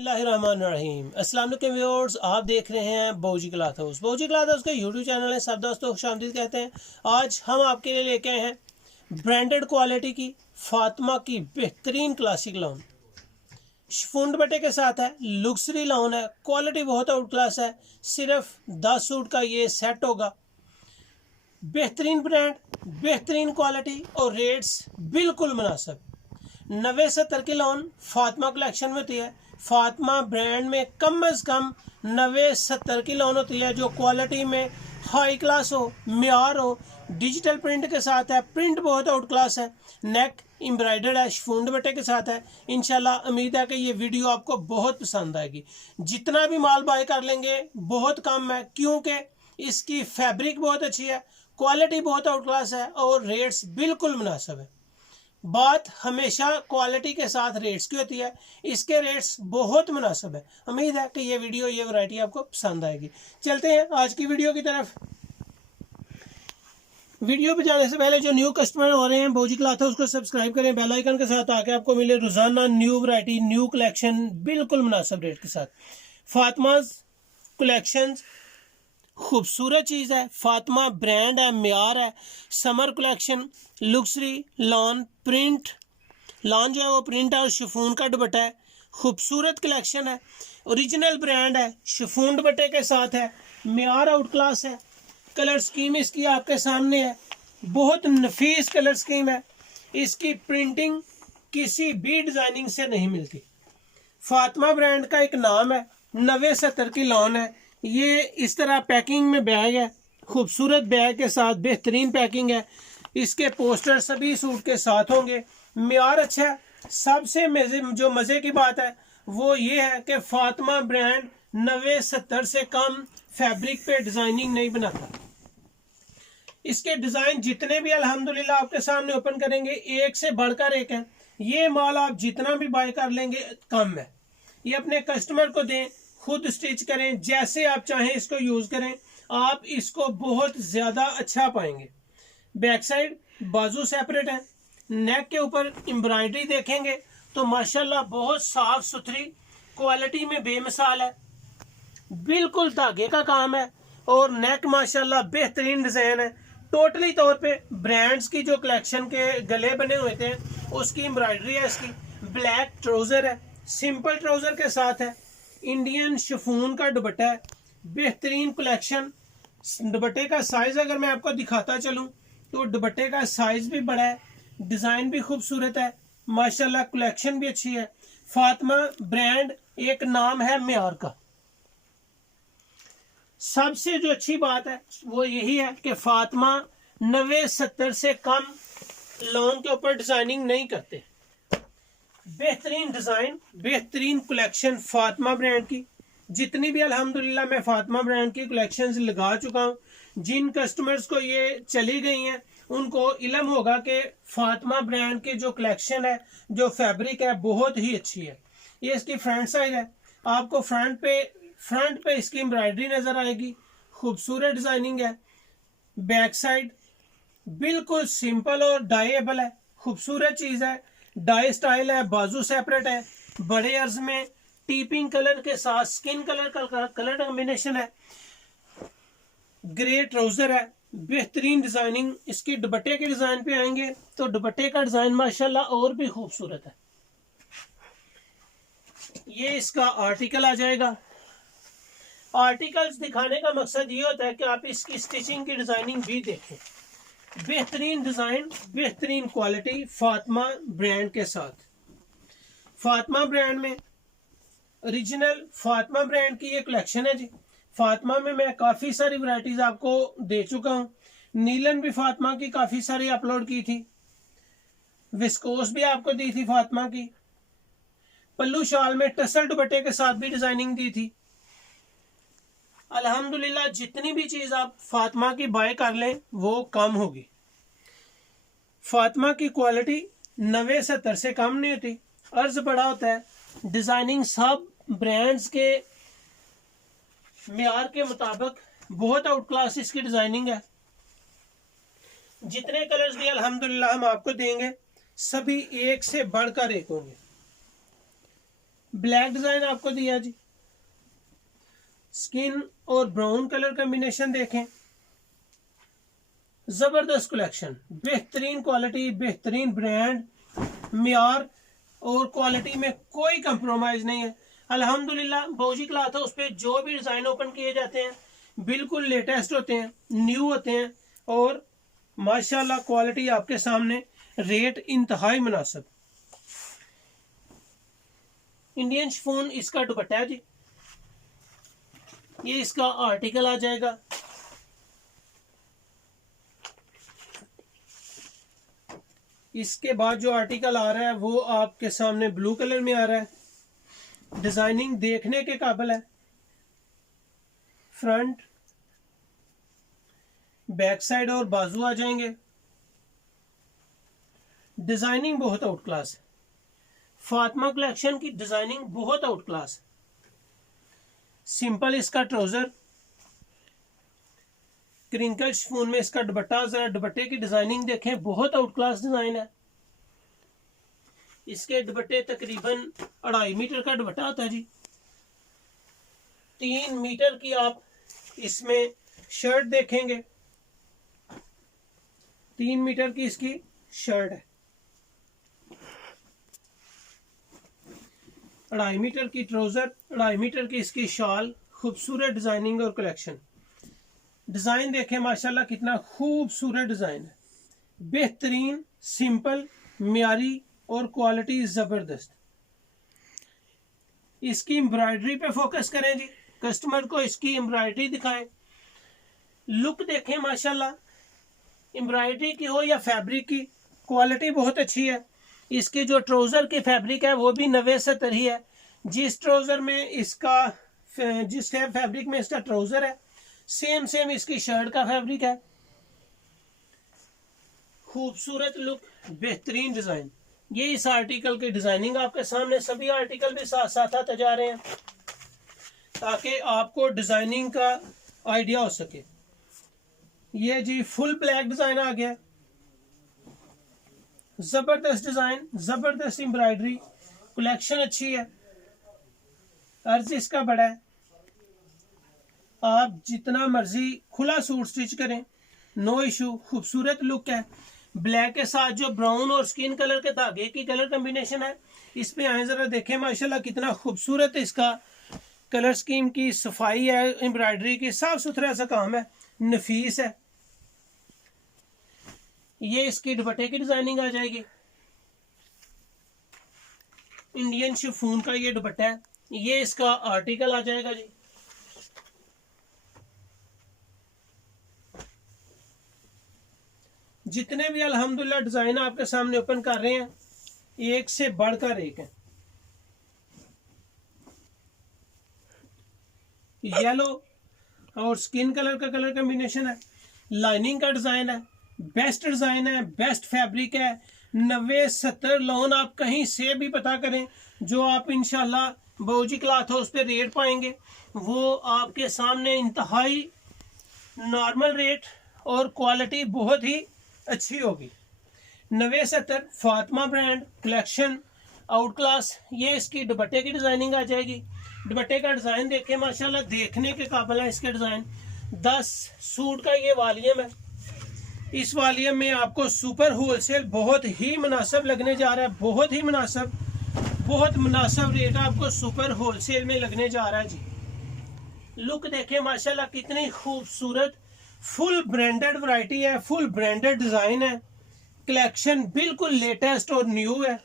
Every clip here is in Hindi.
बिस्मिल्लाहिर्रहमानिर्रहीम। अस्सलाम वालेकुम व्यूअर्स, आप देख रहे हैं बौजी क्लॉथ हाउस। बौजी क्लॉथ हाउस का यूट्यूब चैनल है, सब दोस्तों खुशामदीद कहते हैं। आज हम आपके लिए लेके आए हैं ब्रांडेड क्वालिटी की फातिमा की बेहतरीन क्लासिक लाउन। शिफॉन दुपट्टे के साथ है, लग्जरी लाउन है, क्वालिटी बहुत आउट क्लास है। सिर्फ 10 सूट का ये सेट होगा। बेहतरीन ब्रांड, बेहतरीन क्वालिटी और रेट्स बिल्कुल मुनासिब। 90-70 की लोन फातिमा कलेक्शन में होती है। फातिमा ब्रांड में कम अज़ कम 90-70 की लोन होती है, जो क्वालिटी में हाई क्लास हो, म्यार हो, डिजिटल प्रिंट के साथ है। प्रिंट बहुत आउट क्लास है, नेक एम्ब्रॉयडर्ड है, शिफॉन दुपट्टे के साथ है। इंशाल्लाह उम्मीद है कि ये वीडियो आपको बहुत पसंद आएगी। जितना भी माल बाय कर लेंगे बहुत कम है, क्योंकि इसकी फैब्रिक बहुत अच्छी है, क्वालिटी बहुत आउट क्लास है और रेट्स बिल्कुल मुनासिब है। बात हमेशा क्वालिटी के साथ रेट्स की होती है, इसके रेट्स बहुत मुनासिब है। उम्मीद है कि ये वीडियो, ये वैरायटी आपको पसंद आएगी। चलते हैं आज की वीडियो की तरफ। वीडियो पे जाने से पहले जो न्यू कस्टमर हो रहे हैं, बौजी क्लॉथ हाउस को सब्सक्राइब करें बेल आइकन के साथ, ताकि आपको मिले रोजाना न्यू वैरायटी, न्यू कलेक्शन बिल्कुल मुनासिब रेट के साथ। फातिमाज कलेक्शन खूबसूरत चीज़ है, फातिमा ब्रांड है, म्यार है। Summer collection, luxury lawn print, lawn जो है वो प्रिंट है और शिफॉन का दुपट्टा है। खूबसूरत कलेक्शन है, ओरिजिनल ब्रांड है, शिफॉन दुपट्टे के साथ है, म्यार आउट क्लास है। कलर स्कीम इसकी आपके सामने है, बहुत नफीस कलर स्कीम है। इसकी प्रिंटिंग किसी भी डिजाइनिंग से नहीं मिलती। फातिमा ब्रांड का एक नाम है। 90-70 की लॉन है। ये इस तरह पैकिंग में बैग है, खूबसूरत बैग के साथ बेहतरीन पैकिंग है। इसके पोस्टर सभी सूट के साथ होंगे। म्यार अच्छा है। सबसे मज़े की बात है वो ये है कि फातिमा ब्रांड 90-70 से कम फैब्रिक पे डिजाइनिंग नहीं बनाता। इसके डिजाइन जितने भी अल्हम्दुलिल्लाह आपके सामने ओपन करेंगे, एक से बढ़कर एक है। ये माल आप जितना भी बाय कर लेंगे कम है। ये अपने कस्टमर को दें, खुद स्टिच करें, जैसे आप चाहें इसको यूज करें, आप इसको बहुत ज्यादा अच्छा पाएंगे। बैक साइड बाजू सेपरेट है। नेक के ऊपर एम्ब्रॉयडरी देखेंगे तो माशाल्लाह बहुत साफ सुथरी क्वालिटी में बेमिसाल है, बिल्कुल धागे का काम है और नेक माशाल्लाह बेहतरीन डिजाइन है। टोटली तौर पे ब्रांड्स की जो कलेक्शन के गले बने हुए थे उसकी एम्ब्रॉयडरी है। इसकी ब्लैक ट्राउजर है, सिंपल ट्राउजर के साथ है। इंडियन शिफॉन का दुपट्टा है, बेहतरीन कलेक्शन। दुपट्टे का साइज अगर मैं आपको दिखाता चलूं तो दुपट्टे का साइज भी बड़ा है, डिजाइन भी खूबसूरत है, माशाल्लाह कलेक्शन भी अच्छी है। फातिमा ब्रांड एक नाम है म्यार का। सबसे जो अच्छी बात है वो यही है कि फातिमा 90-70 से कम लॉन के ऊपर डिजाइनिंग नहीं करते। बेहतरीन डिजाइन, बेहतरीन कलेक्शन फातिमा ब्रांड की। जितनी भी अल्हम्दुलिल्लाह मैं फातिमा ब्रांड की कलेक्शंस लगा चुका हूं, जिन कस्टमर्स को ये चली गई हैं उनको इल्म होगा कि फातिमा ब्रांड की जो कलेक्शन है, जो फैब्रिक है, बहुत ही अच्छी है। ये इसकी फ्रंट साइड है, आपको फ्रंट पे इसकी एम्ब्रॉयडरी नजर आएगी, खूबसूरत डिजाइनिंग है। बैक साइड बिल्कुल सिंपल और डाइएबल है, खूबसूरत चीज है। डाई स्टाइल है, बाजू सेपरेट है, बड़े अर्ज में टीपिंग कलर के साथ स्किन कलर का कलर कॉम्बिनेशन है। ग्रे ट्राउजर है, बेहतरीन डिजाइनिंग। इसकी दुपट्टे के डिजाइन पे आएंगे तो दुपट्टे का डिजाइन माशाल्लाह और भी खूबसूरत है। ये इसका आर्टिकल आ जाएगा। आर्टिकल्स दिखाने का मकसद ये होता है कि आप इसकी स्टिचिंग की डिजाइनिंग भी देखें। बेहतरीन डिजाइन, बेहतरीन क्वालिटी फातिमा ब्रांड के साथ। फातिमा ब्रांड में ओरिजिनल फातिमा ब्रांड की ये कलेक्शन है जी। फातिमा में मैं काफी सारी वैरायटीज आपको दे चुका हूं। नीलन भी फातिमा की काफी सारी अपलोड की थी, विस्कोस भी आपको दी थी फातिमा की। पल्लू शाल में टसल दुपट्टे के साथ भी डिजाइनिंग दी थी। अल्हम्दुलिल्लाह जितनी भी चीज आप फातिमा की बाय कर लें वो कम होगी। फातिमा की क्वालिटी 90-70 से कम नहीं होती, अर्ज बड़ा होता है। डिजाइनिंग सब ब्रांड्स के म्यार के मुताबिक बहुत आउट क्लास इसकी डिजाइनिंग है। जितने कलर्स भी अल्हम्दुलिल्लाह हम आपको देंगे सभी एक से बढ़कर एक होंगे। ब्लैक डिजाइन आपको दिया जी। स्किन और ब्राउन कलर कॉम्बिनेशन देखें, जबरदस्त कलेक्शन, बेहतरीन क्वालिटी, बेहतरीन ब्रांड, मियार और क्वालिटी में कोई कंप्रोमाइज नहीं है। अल्हम्दुलिल्लाह बाबूजी क्लॉथ हाउस पे जो भी डिजाइन ओपन किए जाते हैं बिल्कुल लेटेस्ट होते हैं, न्यू होते हैं और माशाल्लाह क्वालिटी आपके सामने, रेट इंतहाई मुनासिब। इंडियन शिफॉन इसका दुपट्टा है जी, ये इसका आर्टिकल आ जाएगा। इसके बाद जो आर्टिकल आ रहा है वो आपके सामने ब्लू कलर में आ रहा है। डिजाइनिंग देखने के काबिल है, फ्रंट बैक साइड और बाजू आ जाएंगे। डिजाइनिंग बहुत आउट क्लास है, फातिमा कलेक्शन की डिजाइनिंग बहुत आउट क्लास है। सिंपल इसका ट्राउजर, क्रिंकल शिफॉन में इसका दुपट्टा, जरा दुपट्टे की डिजाइनिंग देखें, बहुत आउट क्लास डिजाइन है। इसके दुपट्टे तकरीबन 2.5 मीटर का दुपट्टा होता है जी। 3 मीटर की आप इसमें शर्ट देखेंगे, 3 मीटर की इसकी शर्ट है, 2.5 मीटर की ट्राउजर, 2.5 मीटर की इसकी शॉल। खूबसूरत डिजाइनिंग और कलेक्शन। डिजाइन देखें माशाल्लाह कितना खूबसूरत डिजाइन है, बेहतरीन, सिंपल, म्यारी और क्वालिटी जबरदस्त। इसकी एम्ब्रॉयडरी पे फोकस करें जी, कस्टमर को इसकी एम्ब्रॉयडरी दिखाएं, लुक देखें माशाल्लाह, एम्ब्रॉयडरी की हो या फैब्रिक की, क्वालिटी बहुत अच्छी है। इसकी जो ट्राउजर की फैब्रिक है वो भी 90-70 ही है। जिस ट्राउजर में इसका, जिस फैब्रिक में इसका ट्राउजर है सेम सेम इसकी शर्ट का फैब्रिक है। खूबसूरत लुक, बेहतरीन डिजाइन। ये इस आर्टिकल की डिजाइनिंग आपके सामने, सभी आर्टिकल भी साथ साथ आते जा रहे हैं ताकि आपको डिजाइनिंग का आइडिया हो सके। ये जी फुल ब्लैक डिजाइन आ गया, जबरदस्त डिजाइन, जबरदस्त एम्ब्रॉयडरी, कलेक्शन अच्छी है, अर्ज इसका बड़ा है। आप जितना मर्जी खुला सूट स्टिच करें, नो इशू। खूबसूरत लुक है, ब्लैक के साथ जो ब्राउन और स्किन कलर के धागे की कलर कॉम्बिनेशन है, इस पे आए जरा देखें माशाल्लाह कितना खूबसूरत इसका कलर स्कीम की सफाई है, एम्ब्रॉयडरी की, साफ सुथरा सा काम है, नफीस है। ये इसकी दुपट्टे की डिजाइनिंग आ जाएगी। इंडियन शिफॉन का ये दुपट्टा है, ये इसका आर्टिकल आ जाएगा जी। जितने भी अल्हम्दुलिल्लाह डिजाइन आपके सामने ओपन कर रहे हैं, एक से बढ़कर एक है। येलो और स्किन कलर का कलर कॉम्बिनेशन है, लाइनिंग का डिजाइन है, बेस्ट डिजाइन है, बेस्ट फैब्रिक है। 90-70 लोन आप कहीं से भी पता करें, जो आप इंशाल्लाह बाबूजी क्लॉथ हाउस पे रेट पाएंगे वो आपके सामने इंतहाई नॉर्मल रेट और क्वालिटी बहुत ही अच्छी होगी। 90-70 Fatima brand collection out class. ये इसकी दुपट्टे की डिजाइनिंग आ जाएगी। दुपट्टे का डिजाइन देखें माशाल्लाह, देखने के काबिल है इसके डिजाइन। 10 सूट का ये वॉल्यूम है, इस वॉल्यूम में आपको सुपर होलसेल बहुत ही मुनासिब लगने जा रहा है, बहुत ही मुनासिब, बहुत मुनासिब रेट आपको सुपर होलसेल में लगने जा रहा है जी। लुक देखें माशाल्लाह कितनी खूबसूरत, फुल ब्रांडेड वैरायटी है, फुल ब्रांडेड डिजाइन है, कलेक्शन बिल्कुल लेटेस्ट और न्यू है।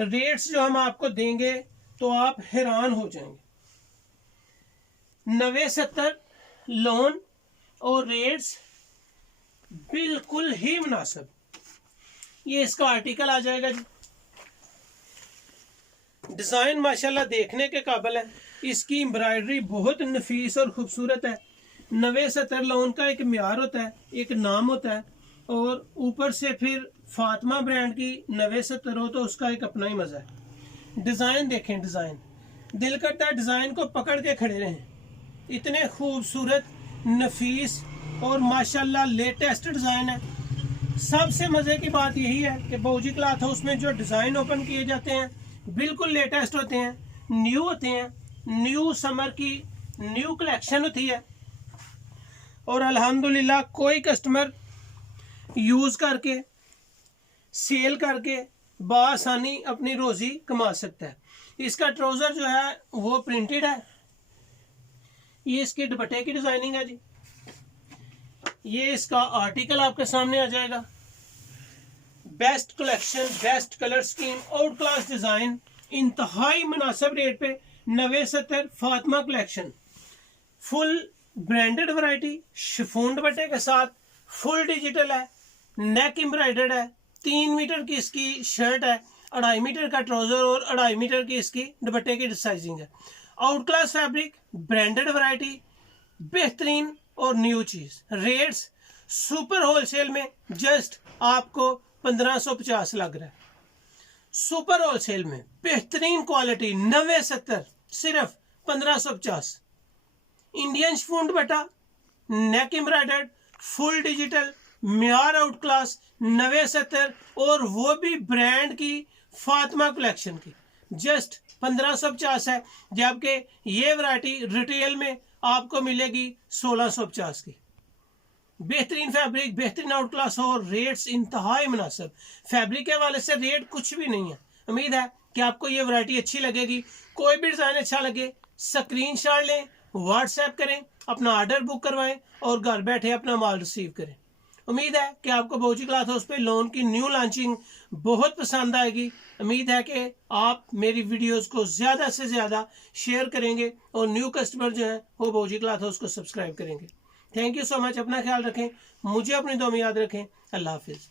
रेट्स जो हम आपको देंगे तो आप हैरान हो जाएंगे। 90-70 लोन और रेट्स बिल्कुल ही मुनासिब। ये इसका आर्टिकल आ जाएगा जी। डिजाइन माशाल्लाह देखने के काबिल है, इसकी एम्ब्रॉयडरी बहुत नफीस और खूबसूरत है। 90-70 लोन का एक म्यार होता है, एक नाम होता है, और ऊपर से फिर फातिमा ब्रांड की 90-70 हो तो उसका एक अपना ही मजा है। डिजाइन देखें, डिजाइन दिल करता है डिजाइन को पकड़ के खड़े रहें। इतने खूबसूरत, नफीस और माशाल्लाह लेटेस्ट डिजाइन है। सबसे मजे की बात यही है कि बाबूजी क्लॉथ हाउस में जो डिजाइन ओपन किए जाते हैं बिल्कुल लेटेस्ट होते हैं, न्यू होते हैं, न्यू समर की न्यू कलेक्शन होती है और अल्हम्दुलिल्लाह कोई कस्टमर यूज़ करके सेल करके बआसानी अपनी रोज़ी कमा सकता है। इसका ट्राउज़र जो है वो प्रिंटेड है, ये इसके दुपट्टे की डिज़ाइनिंग है जी। ये इसका आर्टिकल आपके सामने आ जाएगा। Best collection, best colour scheme, out class design, इंतहाई मुनासिब रेट पे 90-70 Fatima collection. Full branded variety, chiffon दुपट्टे के साथ, फुल डिजिटल है, नेक एम्ब्रॉयडर्ड है, 3 मीटर की इसकी शर्ट है, 2.5 मीटर का ट्राउजर और 2.5 मीटर की इसकी दुपट्टे की साइजिंग है। Out class fabric, branded variety, बेहतरीन और न्यू चीज। रेट्स सुपर होलसेल में जस्ट आपको 1550 लग रहा है। सुपर होलसेल में बेहतरीन क्वालिटी 90-70 सिर्फ 1550। इंडियन शिफॉन दुपट्टा, नेक एम्ब्रॉयडर्ड, फुल डिजिटल, म्यार आउट क्लास 90-70 और वो भी ब्रांड की फातिमा कलेक्शन की जस्ट 1550 है, जबकि ये वैरायटी रिटेल में आपको मिलेगी 1650 की। बेहतरीन फैब्रिक, बेहतरीन आउट क्लास और रेट्स इंतहाई मुनासिब। फैब्रिक के हवाले से रेट कुछ भी नहीं है। उम्मीद है कि आपको ये वैरायटी अच्छी लगेगी। कोई भी डिज़ाइन अच्छा लगे स्क्रीनशॉट लें, व्हाट्सएप करें, अपना ऑर्डर बुक करवाएं और घर बैठे अपना माल रिसीव करें। उम्मीद है कि आपको बाबूजी क्लॉथ हाउस पे लोन की न्यू लॉन्चिंग बहुत पसंद आएगी। उम्मीद है कि आप मेरी वीडियोस को ज़्यादा से ज़्यादा शेयर करेंगे और न्यू कस्टमर जो है वो बाबूजी क्लॉथ हाउस को सब्सक्राइब करेंगे। Thank you so much. अपना ख्याल रखें, मुझे अपनी दुआ में याद रखें। अल्लाह हाफिज़।